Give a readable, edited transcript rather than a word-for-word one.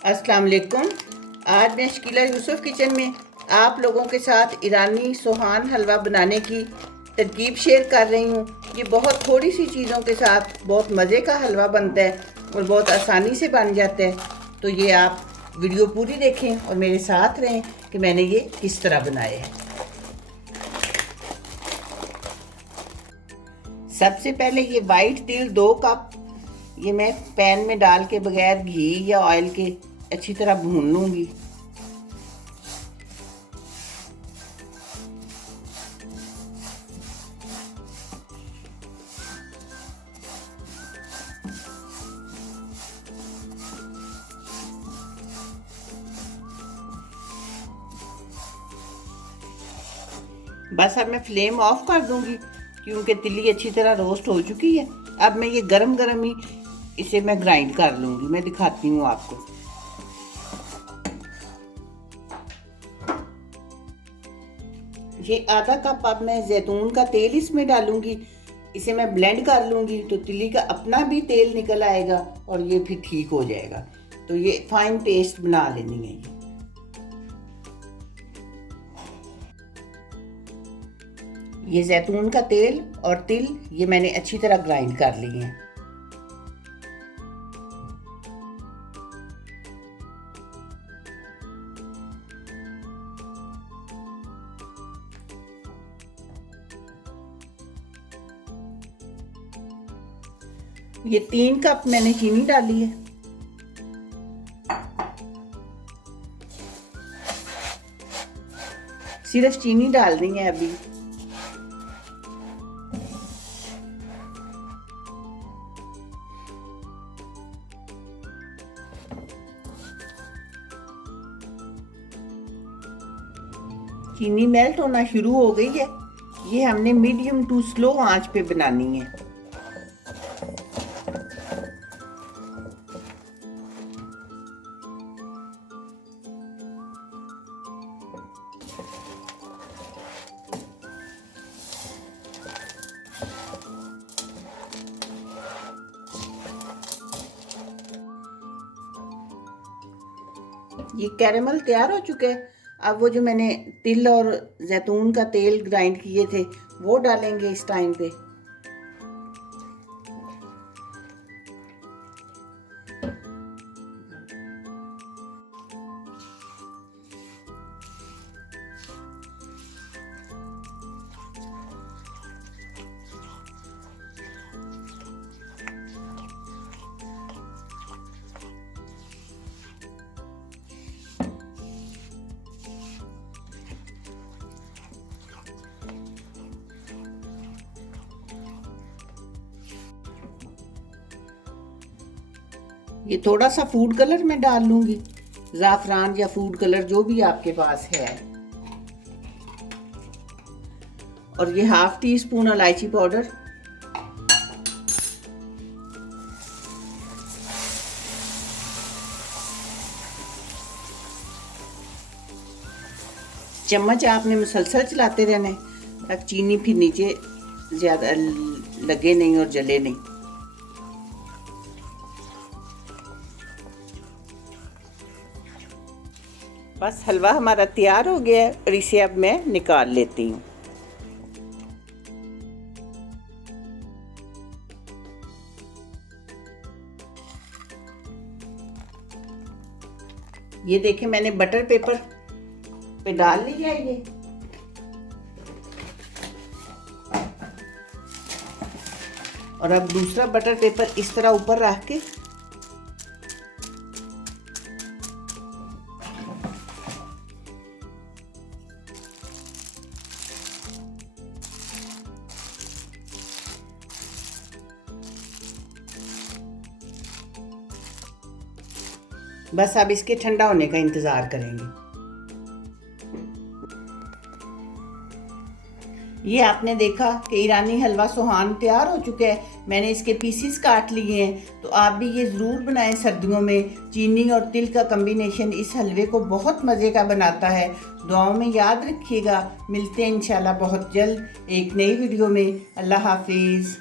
अस्सलाम वालेकुम। आज मैं शकीला यूसुफ किचन में आप लोगों के साथ ईरानी सोहान हलवा बनाने की तरकीब शेयर कर रही हूँ। ये बहुत थोड़ी सी चीज़ों के साथ बहुत मज़े का हलवा बनता है और बहुत आसानी से बन जाता है। तो ये आप वीडियो पूरी देखें और मेरे साथ रहें कि मैंने ये किस तरह बनाया है। सबसे पहले ये वाइट तिल 2 कप ये मैं पैन में डाल के बगैर घी या ऑयल के अच्छी तरह भून लूँगी। बस अब मैं फ्लेम ऑफ कर दूंगी क्योंकि तिल्ली अच्छी तरह रोस्ट हो चुकी है। अब मैं ये गरम गरम ही इसे मैं ग्राइंड कर लूंगी। मैं दिखाती हूँ आपको। ये आधा कप अब मैं जैतून का तेल इसमें डालूंगी। इसे मैं ब्लेंड कर लूंगी तो तिल्ली का अपना भी तेल निकल आएगा और ये फिर ठीक हो जाएगा। तो ये फाइन पेस्ट बना लेनी है। ये जैतून का तेल और तिल ये मैंने अच्छी तरह ग्राइंड कर लिए हैं। ये 3 कप मैंने चीनी डाली है। सिर्फ चीनी डालनी है अभी। चीनी मेल्ट होना शुरू हो गई है। ये हमने मीडियम टू स्लो आंच पे बनानी है। ये कैरेमल तैयार हो चुका है। अब वो जो मैंने तिल और जैतून का तेल ग्राइंड किए थे वो डालेंगे इस टाइम पे। ये थोड़ा सा फूड कलर मैं डाल लूंगी, ज़ाफ़रान या फूड कलर जो भी आपके पास है। और ये हाफ टी स्पून इलायची पाउडर। चम्मच आपने मुसलसल चलाते रहना है ताकि चीनी फिर नीचे ज़्यादा लगे नहीं और जले नहीं। बस हलवा हमारा तैयार हो गया है और इसे अब मैं निकाल लेती हूँ। ये देखें मैंने बटर पेपर पे डाल लिया है ये। और अब दूसरा बटर पेपर इस तरह ऊपर रख के बस अब इसके ठंडा होने का इंतज़ार करेंगे। ये आपने देखा कि ईरानी हलवा सोहान तैयार हो चुका है। मैंने इसके पीसीस काट लिए हैं। तो आप भी ये ज़रूर बनाएं सर्दियों में। चीनी और तिल का कम्बिनेशन इस हलवे को बहुत मज़े का बनाता है। दुआओं में याद रखिएगा। मिलते हैं इंशाल्लाह बहुत जल्द एक नई वीडियो में। अल्लाह हाफिज़।